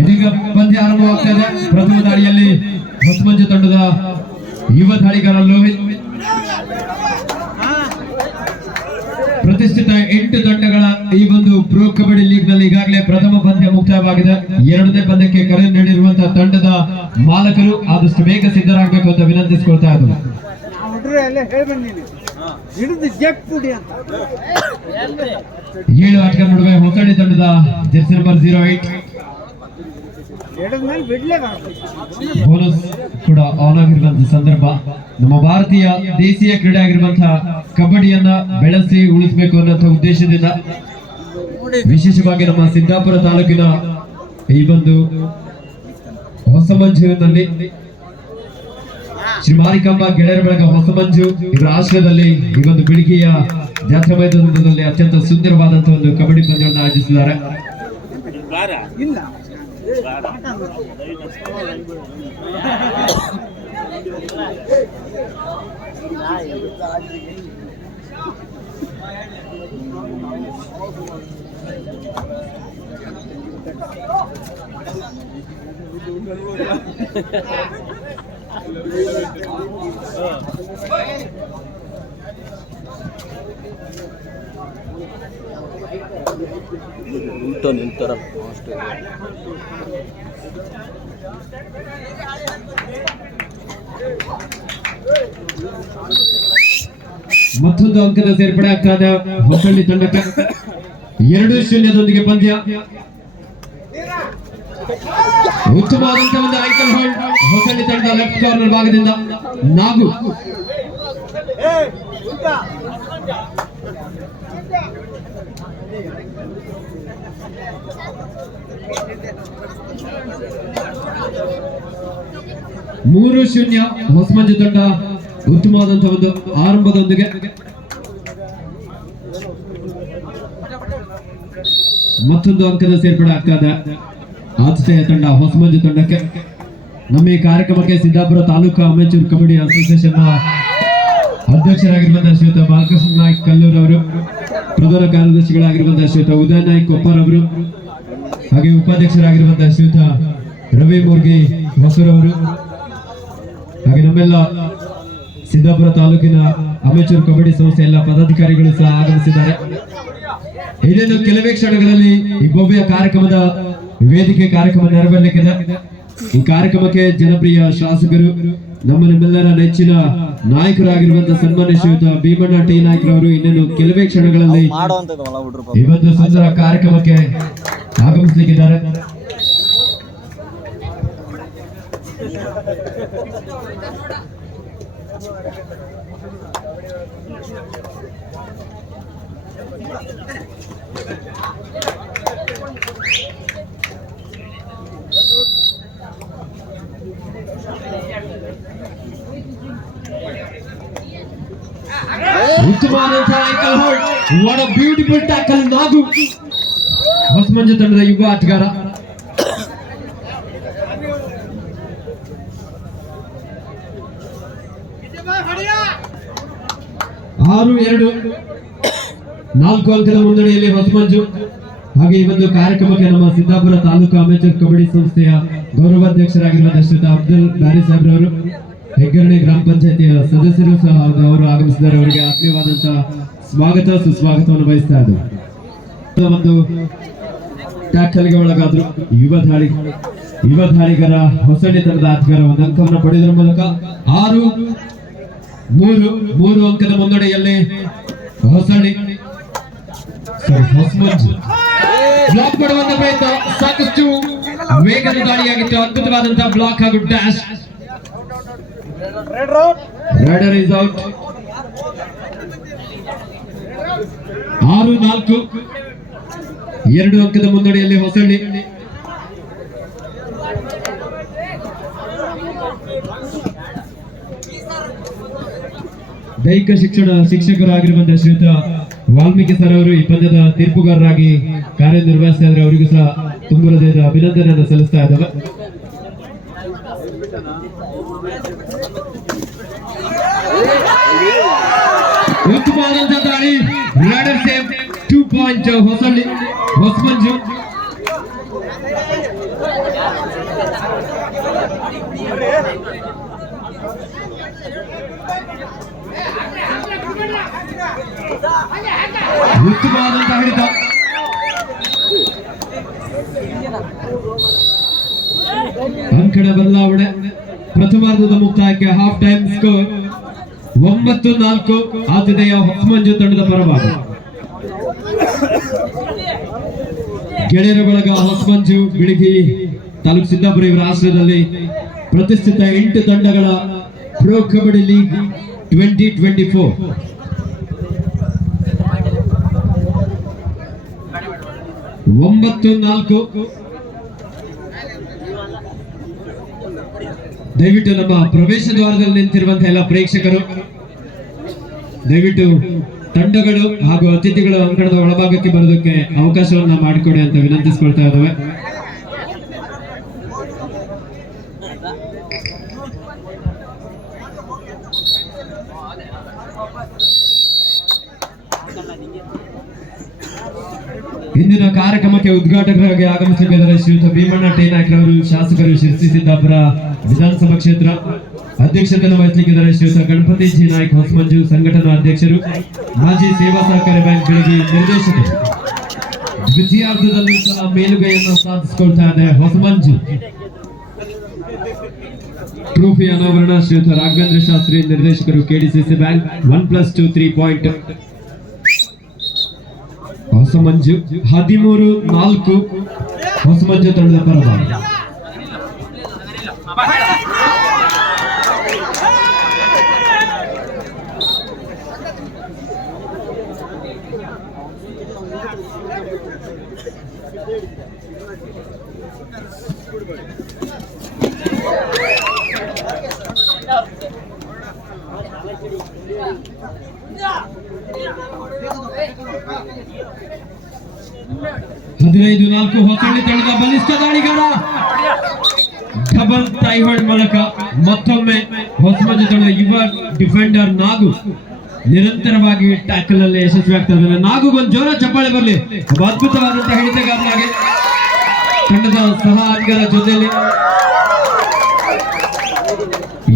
ಇದೀಗ ಪಂದ್ಯ ಆರಂಭವಾಗ್ತಾ ಇದೆ. ಪ್ರಥಮ ದಾಳಿಯಲ್ಲಿ ಹೊಸಮಂಜು ತಂಡದ ಯುವ ದಾಳಿಗಾರ ಲೋಹಿತ್. ಪ್ರತಿಷ್ಠಿತ ಎಂಟು ತಂಡಗಳ ಈ ಒಂದು ಪ್ರೊ ಕಬಡ್ಡಿ ಲೀಗ್ನಲ್ಲಿ ಈಗಾಗಲೇ ಪ್ರಥಮ ಪಂದ್ಯ ಮುಕ್ತಾಯವಾಗಿದೆ. ಎರಡನೇ ಪಂದ್ಯಕ್ಕೆ ಕರೆ ನೀಡಿರುವಂತಹ ತಂಡದ ಮಾಲಕರು ಆದಷ್ಟು ಬೇಗ ಸಿದ್ಧರಾಗಬೇಕು ಅಂತ ವಿನಂತಿಸಿಕೊಳ್ತಾ ಇದ್ದಾರೆ ಹಿಡಿದು ಅಂತ. ಏಳು ಆಟಗಾರ ನಡುವೆ ಹೊಸಳ್ಳಿ ತಂಡದ ಜೆರ್ಸಿ ನಂಬರ್ ಜೀರೋ ಏಟ್. ಮೇಲೆ ಬೋನಸ್ ಕೂಡ ಆನ್ ಆಗಿರುವಂತಹ ಸಂದರ್ಭ. ನಮ್ಮ ಭಾರತೀಯ ದೇಶೀಯ ಕ್ರೀಡೆ ಆಗಿರುವಂತಹ ಕಬಡ್ಡಿಯನ್ನ ಬೆಳೆಸಿ ಉಳಿಸಬೇಕು ಅನ್ನೋಂಥ ಉದ್ದೇಶದಿಂದ ವಿಶೇಷವಾಗಿ ನಮ್ಮ ಸಿದ್ದಾಪುರ ತಾಲೂಕಿನ ಈ ಒಂದು ಹೊಸಮಂಜುವಿನಲ್ಲಿ ಶ್ರೀ ಮಾರಿಕಂಬ ಗೆಳೆಯರ ಬಳಗ ಹೊಸಮಂಜು ಇವರ ಆಶ್ರಯದಲ್ಲಿ ಈ ಒಂದು ಬೆಳಿಗ್ಗೆಯ ಜಾತ್ರಾ ಮೈದಾನದಲ್ಲಿ ಅತ್ಯಂತ ಸುಂದರವಾದಂತಹ ಒಂದು ಕಬಡ್ಡಿ ಪಂದ್ಯವನ್ನು ಆಯೋಜಿಸಿದ್ದಾರೆ. ಇಲ್ಲ ನಿಂತು ನಿಂತರ ಅಷ್ಟೇ ಮತ್ತೊಂದು ಅಂಕದ ಸೇರ್ಪಡೆ ಆಗ್ತಾದ ಹೊಸಳ್ಳಿ ತಂಡಕ್ಕೆ ಎರಡು ಶೂನ್ಯದೊಂದಿಗೆ ಪಂದ್ಯ. ಉತ್ತಮವಾದಂತಹ ಒಂದು ಐಕಲ್ ಹೋಲ್ಡ್ ಹೊಸಳ್ಳಿ ತಂಡದ ಲೆಫ್ಟ್ ಕಾರ್ನರ್ ಭಾಗದಿಂದ ನಾಗು. ಮೂರು ಶೂನ್ಯ ಹೊಸಮಂಜು ತಂಡ ಉತ್ತಮವಾದಂತಹ ಒಂದು ಆರಂಭದೊಂದಿಗೆ. ಮತ್ತೊಂದು ಅಂಕದ ಸೇರ್ಪಡೆ ಆಗ್ತದ ಆತಿಥೇಯ ತಂಡ, ಹೊಸಮಂಜು ತಂಡಕ್ಕೆ ನಮ್ಮ ಈ ಕಾರ್ಯಕ್ರಮಕ್ಕೆ ಸಿದ್ದಾಪುರ ತಾಲೂಕು ಅಮೆಚೂರ್ ಕಬಡ್ಡಿ ಅಸೋಸಿಯೇಷನ್ ಅಧ್ಯಕ್ಷರಾಗಿರುವಂತಹ ಶ್ರೀಯುತ ಬಾಲಕೃಷ್ಣ ನಾಯ್ಕ್ ಕಲ್ಲೂರ್ ಅವರು, ಪ್ರಧಾನ ಕಾರ್ಯದರ್ಶಿಗಳಾಗಿರುವಂತಹ ಶ್ರೀಯುತ ಉದಯ ನಾಯ್ಕ್ ಕೊಪ್ಪರ್ ಅವರು, ಹಾಗೆ ಉಪಾಧ್ಯಕ್ಷರಾಗಿರುವಂತಹ ಶ್ರೀಯುತ ರವಿ ಮುರ್ಗಿ ಹೊಸೂರವರು ಹಾಗೆ ನಮ್ಮೆಲ್ಲ ಸಿದ್ದಾಪುರ ತಾಲೂಕಿನ ಅಮೆಚೂರ್ ಕಬಡ್ಡಿ ಸಂಸ್ಥೆ ಎಲ್ಲ ಪದಾಧಿಕಾರಿಗಳು ಸಹ ಆಗಮಿಸಿದ್ದಾರೆ. ಇದೇನು ಕೆಲವೇ ಕ್ಷಣಗಳಲ್ಲಿ ಈ ಭವ್ಯ ಕಾರ್ಯಕ್ರಮದ ವೇದಿಕೆ ಕಾರ್ಯಕ್ರಮ ನೆರವೇರಲಿಕ್ಕಿದೆ. ಈ ಕಾರ್ಯಕ್ರಮಕ್ಕೆ ಜನಪ್ರಿಯ ಶಾಸಕರು ನಮ್ಮ ನಿಮ್ಮೆಲ್ಲರ ನೆಚ್ಚಿನ ನಾಯಕರಾಗಿರುವಂತಹ ಸನ್ಮಾನ್ಯ ಶ್ರೀಯುತ ಭೀಮಣ್ಣ ಟಿ ನಾಯ್ಕರವರು ಇನ್ನೇನು ಕೆಲವೇ ಕ್ಷಣಗಳಲ್ಲಿ ಇವತ್ತು ಹುಡ್ರು ಈ ಒಂದು ಸುಂದರ ಕಾರ್ಯಕ್ರಮಕ್ಕೆ ಆಗಮಿಸಲಿಕ್ಕಿದ್ದಾರೆ. ಉತ್ತಮವಾದಂತಹ ankle hold what a beautiful tackle Nagu Hosamanju ತಂಡದ ಯುವ ಆಟಗಾರ. ಆರು, ಎರಡು. ನಾಲ್ಕು ಅಂಕದ ಮುನ್ನಡೆಯಲ್ಲಿ ಹೊಸಮಂಜು. ಹಾಗೆ ಈ ಒಂದು ಕಾರ್ಯಕ್ರಮಕ್ಕೆ ನಮ್ಮ ಸಿದ್ದಾಪುರ ತಾಲೂಕು ಅಮೇಚರ್ ಕಬಡ್ಡಿ ಸಂಸ್ಥೆಯ ಗೌರವಾಧ್ಯಕ್ಷರಾಗಿರುವ ಅಬ್ದುಲ್ ಬಾರಿ ಸಾಹೇಬ್ರವರು. ಹೆಗ್ಗರಣೆ ಗ್ರಾಮ ಪಂಚಾಯತಿಯ ಸದಸ್ಯರು ಸಹ ಅವರು ಆಗಮಿಸಿದ್ದಾರೆ. ಅವರಿಗೆ ಆತ್ಮೀಯವಾದಂತಹ ಸ್ವಾಗತ, ಸುಸ್ವಾಗತವನ್ನು ಬಯಸ್ತಾ ಇದ್ದಾರೆ ಒಂದು ಟ್ಯಾಕಲ್ಗೆ ಒಳಗಾದ್ರು ಯುವ ದಾಳಿ, ಯುವ ದಾಳಿಗರ ಹೊಸಡಿತನದ ಒಂದು ಅಂಕವನ್ನು ಪಡೆಯುವುದರ ಮೂಲಕ ಆರು, ಮೂರು ಮೂರು ಅಂಕದ ಮುನ್ನಡೆಯಲ್ಲಿ ಹೊಸಮಂಜು. ಬ್ಲಾಕ್ ಮಾಡುವಂತ ಪ್ರಯತ್ನ ಸಾಕಷ್ಟು ವೇಗದ ದಾಳಿಯಾಗಿತ್ತು. ಅದ್ಭುತವಾದಂತಹ ಬ್ಲಾಕ್ ಹಾಗೂ ಡ್ಯಾಶ್. ರೈಡರ್ ಇಸ್ ಔಟ್ ಆರು, ನಾಲ್ಕು. ಎರಡು ಅಂಕದ ಮುನ್ನಡೆಯಲ್ಲಿ ಹೊಸಳ್ಳಿ. ದೈಹಿಕ ಶಿಕ್ಷಣ ಶಿಕ್ಷಕರಾಗಿರುವಂತಹ ಶ್ರೀಯುತ ವಾಲ್ಮೀಕಿ ಸರ್ ಅವರು ಈ ಪಂದ್ಯದ ತೀರ್ಪುಗಾರರಾಗಿ ಕಾರ್ಯನಿರ್ವಹಿಸ್ತಾ ಇದ್ರೆ ಅವರಿಗೂ ಸಹ ತುಂಬ ಹೃದಯದ ಅಭಿನಂದನೆಯನ್ನು ಸಲ್ಲಿಸ್ತಾ ಇದ್ದಾವೆ. ಉತ್ತಮವಾದಂತಹ ದಾಳಿ raider safe two point Hosalli Hosamanju ಉತ್ತಮವಾದಂತಹ ಹಿಡಿತ ಬದಲಾವಣೆ ಪ್ರಥಮಾರ್ಧದ ಮುಕ್ತಾಯಕ್ಕೆ ಹಾಫ್ ಟೈಮ್ ಸ್ಕೋರ್ ಒಂಬತ್ತು ನಾಲ್ಕು ಆತಿಥೇಯ ಹೊಸಮಂಜು ತಂಡದ ಪರಭಾಗ ಗೆಳೆಯರ ಬಳಗ ಹೊಸಮಂಜು ಬಿಳಿಗಿ ತಾಲೂಕು ಸಿದ್ದಾಪುರ ಇವರ ಆಶ್ರಯದಲ್ಲಿ ಪ್ರತಿಷ್ಠಿತ ಎಂಟು ತಂಡಗಳ pro kabaddi league twenty twenty four ಒಂಬತ್ತು ನಾಲ್ಕು ದಯವಿಟ್ಟು ನಮ್ಮ ಪ್ರವೇಶ ದ್ವಾರದಲ್ಲಿ ನಿಂತಿರುವಂತಹ ಎಲ್ಲ ಪ್ರೇಕ್ಷಕರು, ದಯವಿಟ್ಟು ತಂಡಗಳು ಹಾಗೂ ಅತಿಥಿಗಳು ಅಂಕಣದ ಒಳಭಾಗಕ್ಕೆ ಬರೋದಕ್ಕೆ ಅವಕಾಶವನ್ನ ಮಾಡಿಕೊಡಿ ಅಂತ ವಿನಂತಿಸ್ಕೊಳ್ತಾ ಇದ್ದೇವೆ. ಇಂದಿನ ಕಾರ್ಯಕ್ರಮಕ್ಕೆ ಉದ್ಘಾಟಕರಾಗಿ ಆಗಮಿಸಬೇಕಾದರೆ ಶ್ರೀಯುತ ಭೀಮಣ್ಣ ಟಿ ನಾಯ್ಕರವರು ಶಾಸಕರು ಶಿರಸಿ ಸಿದ್ದಾಪುರ ವಿಧಾನಸಭಾ ಕ್ಷೇತ್ರ ಅಧ್ಯಕ್ಷತೆಯನ್ನು ವಹಿಸಲಿಕ್ಕಿದ್ದಾರೆ ಶ್ರೀಯುತ ಗಣಪತಿ ಜಿ. ನಾಯ್ಕ ಹೊಸಮಂಜು ಸಂಘಟನಾ ಅಧ್ಯಕ್ಷರು, ಮಾಜಿ ಸೇವಾ ಸಹಕಾರಿ ಬ್ಯಾಂಕ್ ಬೆಳಗ್ಗೆ ನಿರ್ದೇಶಕರು. ದ್ವಿತೀಯಾರ್ಧದಲ್ಲಿ ಸಹ ಮೇಲುಗೈಯನ್ನು ಸಾಧಿಸಿಕೊಳ್ತಾ ಇದೆ ಹೊಸಮಂಜು. ಟ್ರೋಫಿ ಅನಾವರಣ, ಶ್ರೀಯುತ ರಾಘವೇಂದ್ರ ಶಾಸ್ತ್ರಿ ನಿರ್ದೇಶಕರು KDCC bank one plus two three point Hosamanju ಹದಿಮೂರು ನಾಲ್ಕು ಹೊಸಮಂಜು ತಂಡದ ಪರಭಾಗ ಹದಿನೈದು, ನಾಲ್ಕು ಹೊಸಳ್ಳಿ ತಂಡದ ಬಲಿಷ್ಠ ದಾಳಿಗಾರ. ಡಬಲ್ ಟೈವರ್ಡ್ ಮೂಲಕ ಮತ್ತೊಮ್ಮೆ ಹೊಸಮಂಜು ತಂಡದ ಯುವ ಡಿಫೆಂಡರ್ ನಾಗು. ನಿರಂತರವಾಗಿ ಟ್ಯಾಕಲ್ ಅಲ್ಲಿ ಯಶಸ್ವಿಯಾಗ್ತಾ ಇದ್ದಾರೆ ನಾಗು ಒಂದು ಜೋರ ಚಪ್ಪಾಳೆ ಬರಲಿ. ಅದ್ಭುತವಾದಂತಹ ಹಿಡಿತಗಾರನಾಗಿ ತಂಡದ ಸಹ ಆಟಗಾರ ಜೊತೆಯಲ್ಲಿ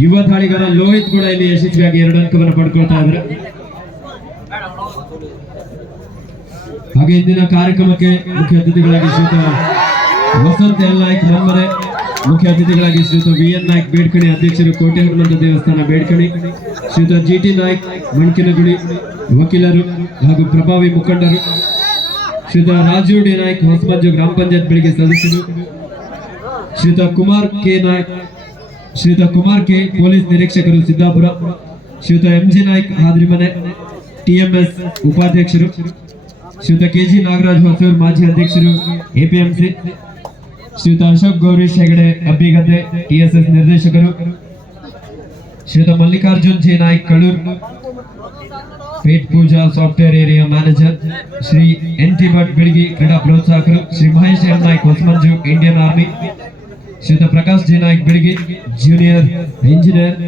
ಯುವ ದಾಳಿಗಾರ ಲೋಹಿತ್ ಕೂಡ ಇಲ್ಲಿ ಯಶಸ್ವಿಯಾಗಿ ಎರಡು ಅಂಕವನ್ನು ಪಡ್ಕೊಳ್ತಾ ಇದ್ದಾರೆ. ಹಾಗೆ ಇಂದಿನ ಕಾರ್ಯಕ್ರಮಕ್ಕೆ ಮುಖ್ಯ ಅತಿಥಿಗಳಾಗಿ ಶ್ರೀತ ವಸಂತ ಎಲ್ ನಾಯ್ಕ್ ಮನ್ಮರೆ ಮುಖ್ಯ ಅತಿಥಿಗಳಾಗಿ ಶ್ರೀತ ವಿ ಎನ್ ನಾಯ್ಕ್ ಬೇಡ್ಕಣಿ, ಅಧ್ಯಕ್ಷರು ಕೋಟೆ ಹನುಮಂತ ದೇವಸ್ಥಾನ ಬೇಡ್ಕಣಿ ಶ್ರೀತ ಜಿ ಟಿ ನಾಯ್ಕ್ ಮಣ್ಕಿನಗುಡಿ ವಕೀಲರು ಹಾಗೂ ಪ್ರಭಾವಿ ಮುಖಂಡರು ಶ್ರೀತ ರಾಜೀವ್ ಡಿ ನಾಯ್ಕ್ ಹೊಸಮಂಜು ಗ್ರಾಮ ಪಂಚಾಯತ್ ಬೆಳಿಗ್ಗೆ ಸದಸ್ಯರು ಶ್ರೀತ ಕುಮಾರ್ ಕೆ ನಾಯ್ಕ್ ಶ್ರೀತ ಕುಮಾರ್ ಕೆ ಪೊಲೀಸ್ ನಿರೀಕ್ಷಕರು Siddapura ಶ್ರೀತ M G Naik Hadrimane TMS ಉಪಾಧ್ಯಕ್ಷರು ಶ್ರೀಯುತ ಕೆಜಿ ನಾಗರಾಜ್ ಹೊಸೂರ್ ಮಾಜಿ ಅಧ್ಯಕ್ಷರು ಎಪಿಎಂಸಿ ಶ್ರೀಯುತ ಅಶೋಕ್ ಗೌರೀಶ್ ಹೆಗಡೆ ಅಬ್ಬಿಗದ್ದೆ ಟಿಎಸ್ಎಸ್ ನಿರ್ದೇಶಕರು ಶ್ರೀಯುತ Mallikarjun G Naik Kalur Pet Pooja software area manager Shri N T Bhat Belagi ಕ್ರೀಡಾ ಪ್ರೋತ್ಸಾಹಕರು Shri Mahesh M Naik Hosamanju Indian army ಶ್ರೀಯುತ ಪ್ರಕಾಶ್ ಜಿ ನಾಯ್ಕ್ ಬೆಳಗಿ ಜೂನಿಯರ್ ಇಂಜಿನಿಯರ್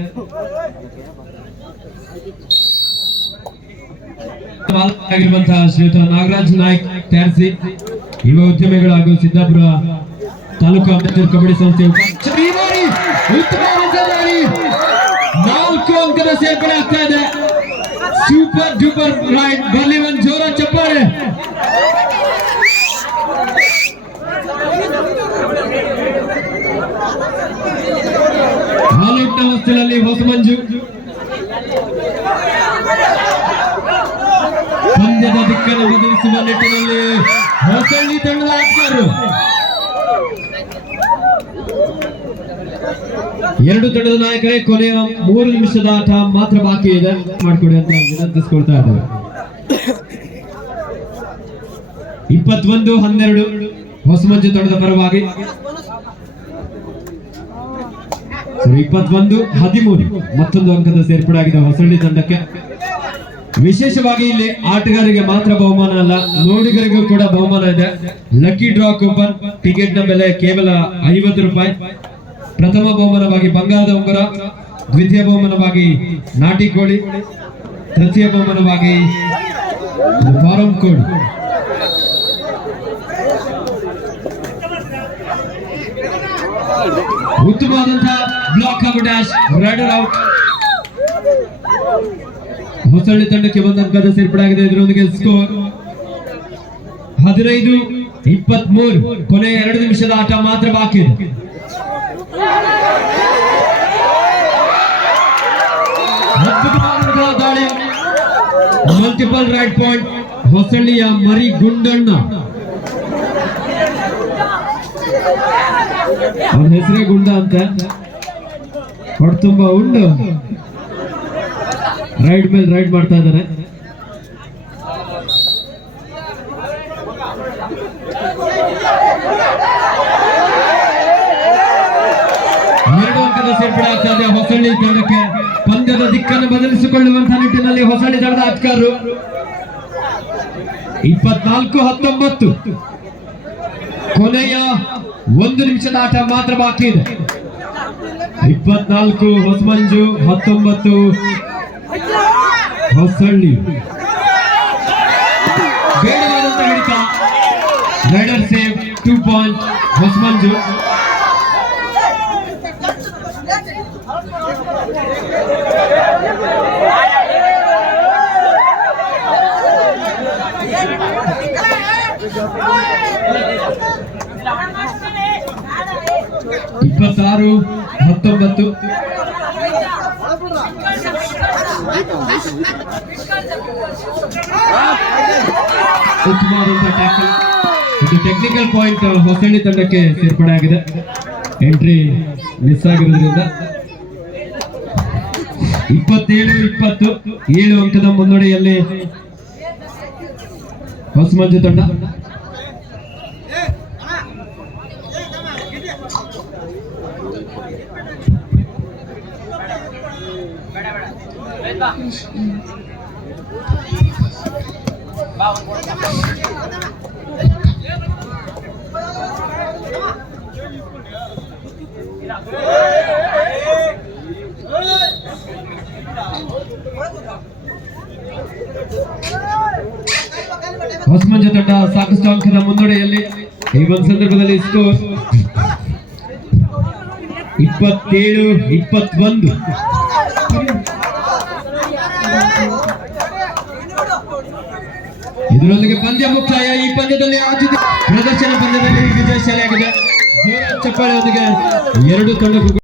ಆಗಿರುವಂತಹ ಶ್ರೀಯುತ ನಾಗರಾಜ್ ನಾಯ್ಕ್ ಟ್ಯಾಕ್ಸಿ ಯುವ ಉದ್ಯಮಿಗಳು ಹಾಗೂ ಸಿದ್ದಾಪುರ ತಾಲೂಕು ಅಂಬೇಡ್ಕರ್ ಕಬಡ್ಡಿ ಸಂಸ್ಥೆ ಉಪಾಧ್ಯಕ್ಷ ಶ್ರೀವಾರಿ, ಉತ್ತಮವಾದ ದಾಳಿ. ನಾಲ್ಕು ಅಂಕದ ಸೇರ್ಪಡೆ ಆಗ್ತಾ ಇದೆ. Super duper raid. ಬಲ್ಲಿ ಒಂದು ಜೋರ ಚಪ್ಪಾಳೆ. ಹಾಲೌಟ್ನ ಹೊಸ್ತಿಲಲ್ಲಿ ಹೊಸಮಂಜು. ಪಂದ್ಯದ ದಿಕ್ಕನ್ನು ಬದಲಿಸುವ ನಿಟ್ಟಿನಲ್ಲಿ ಹೊಸಳ್ಳಿ ತಂಡದ ಆಟಗಾರರು ಎರಡು ತಂಡದ ನಾಯಕರೇ, ಕೊನೆಯ ಮೂರು ನಿಮಿಷದ ಆಟ ಮಾತ್ರ ಬಾಕಿ ಇದೆ. ಮಾಡಿಕೊಡಿ ಅಂತ ವಿನಂತಿಸ್ಕೊಳ್ತಾ ಇದ್ದಾರೆ ಇಪ್ಪತ್ತೊಂದು, ಹನ್ನೆರಡು ಹೊಸಮಂಜು ತಂಡದ ಪರವಾಗಿ. ಇಪ್ಪತ್ತೊಂದು, ಹದಿಮೂರು. ಮತ್ತೊಂದು ಅಂಕದ ಸೇರ್ಪಡೆ ಆಗಿದೆ ಹೊಸಳ್ಳಿ ತಂಡಕ್ಕೆ. ವಿಶೇಷವಾಗಿ ಇಲ್ಲಿ ಆಟಗಾರರಿಗೆ ಮಾತ್ರ ಬಹುಮಾನ ಅಲ್ಲ, ನೋಡಿಗರಿಗೂ ಕೂಡ ಬಹುಮಾನ ಇದೆ. ಲಕ್ಕಿ ಡ್ರಾ ಕೂಪನ್ ಟಿಕೆಟ್ನ ಬೆಲೆ ಕೇವಲ ಐವತ್ತು ರೂಪಾಯಿ. ಪ್ರಥಮ ಬಹುಮಾನವಾಗಿ ಬಂಗಾರದ ಉಂಗುರ, ದ್ವಿತೀಯ ಬಹುಮಾನವಾಗಿ ನಾಟಿ ಕೋಳಿ, ತೃತೀಯ ಬಹುಮಾನವಾಗಿ ಫಾರಂ ಕೋಳಿ. ಉತ್ತಮವಾದಂತಹ ಬ್ಲಾಕ್ ಹಾಗೂ ಡ್ಯಾಶ್ ರೈಡರ್ ಔಟ್ ಹೊಸಳ್ಳಿ ತಂಡಕ್ಕೆ ಒಂದು ಅಂಕದ ಸೇರ್ಪಡೆಯಾಗಿದೆ ಇದರೊಂದಿಗೆ ಸ್ಕೋರ್ ಹದಿನೈದು, ಇಪ್ಪತ್ಮೂರು ಕೊನೆ ಎರಡು ನಿಮಿಷದ ಆಟ ಮಾತ್ರ ಬಾಕಿ ಇದೆ. ಮಲ್ಟಿಪಲ್ ರೈಟ್ ಪಾಯಿಂಟ್ ಹೊಸಳ್ಳಿಯ ಮರಿ ಗುಂಡಣ್ಣ. ಅವನ ಹೆಸರೇ ಗುಂಡ ಅಂತ. ಹೊಟ್ಟೆ ತುಂಬಾ ಉಂಡು ರೈಡ್ ಮೇಲೆ ರೈಡ್ ಮಾಡ್ತಾ ಇದ್ದಾರೆ. ಎರಡು ಸೇರ್ಪಡೆ ಆಗ್ತಾ ಇದೆ ಹೊಸಳ್ಳಿ ತಂಡಕ್ಕೆ ಪಂದ್ಯದ ದಿಕ್ಕನ್ನು ಬದಲಿಸಿಕೊಳ್ಳುವಂತಹ ನಿಟ್ಟಿನಲ್ಲಿ ಹೊಸಳ್ಳಿ ತಂಡದ ಆಟಗಾರರು ಇಪ್ಪತ್ನಾಲ್ಕು ಹತ್ತೊಂಬತ್ತು. ಕೊನೆಯ ಒಂದು ನಿಮಿಷದ ಆಟ ಮಾತ್ರ ಬಾಕಿ ಇದೆ. ಇಪ್ಪತ್ನಾಲ್ಕು ಹೊಸಮಂಜು ಹತ್ತೊಂಬತ್ತು. ಹೊಸಳ್ಳಿ ಬೇಡವಾದಂತ ಹಿಡಿತ raider save two point Hosamanju ಇಪ್ಪತ್ತಾರು ಹತ್ತೊಂಬತ್ತು ಇದು ಟೆಕ್ನಿಕಲ್ ಪಾಯಿಂಟ್ ಹೊಸಳ್ಳಿ ತಂಡಕ್ಕೆ ಸೇರ್ಪಡೆ ಆಗಿದೆ. ಎಂಟ್ರಿ ಮಿಸ್ ಆಗಿರೋದ್ರಿಂದ. ಇಪ್ಪತ್ತೇಳು, ಇಪ್ಪತ್ತು, ಏಳು ಅಂಕದ ಮುನ್ನಡೆಯಲ್ಲಿ ಹೊಸಮಂಜು ತಂಡ. ಹೊಸಮಂಜು ತಂಡ ಸಾಕಷ್ಟು ಅಂಕದ ಮುನ್ನಡೆಯಲ್ಲಿ ಈ ಒಂದು ಸಂದರ್ಭದಲ್ಲಿ ಸ್ಕೋರ್ ಇಪ್ಪತ್ತೇಳು ಇಪ್ಪತ್ತೊಂದು. ಇದರೊಂದಿಗೆ ಪಂದ್ಯ ಮುಕ್ತಾಯ. ಈ ಪಂದ್ಯದಲ್ಲಿ ಆಚಿತ ಪ್ರದರ್ಶನ ಪಂದ್ಯದಲ್ಲಿ ವಿಜಯಶಾಲಿಯಾಗಿದೆ ಜೋರ ಚಪ್ಪಾಳೆಯೊಂದಿಗೆ ಎರಡು ತಂಡಕ್ಕೂ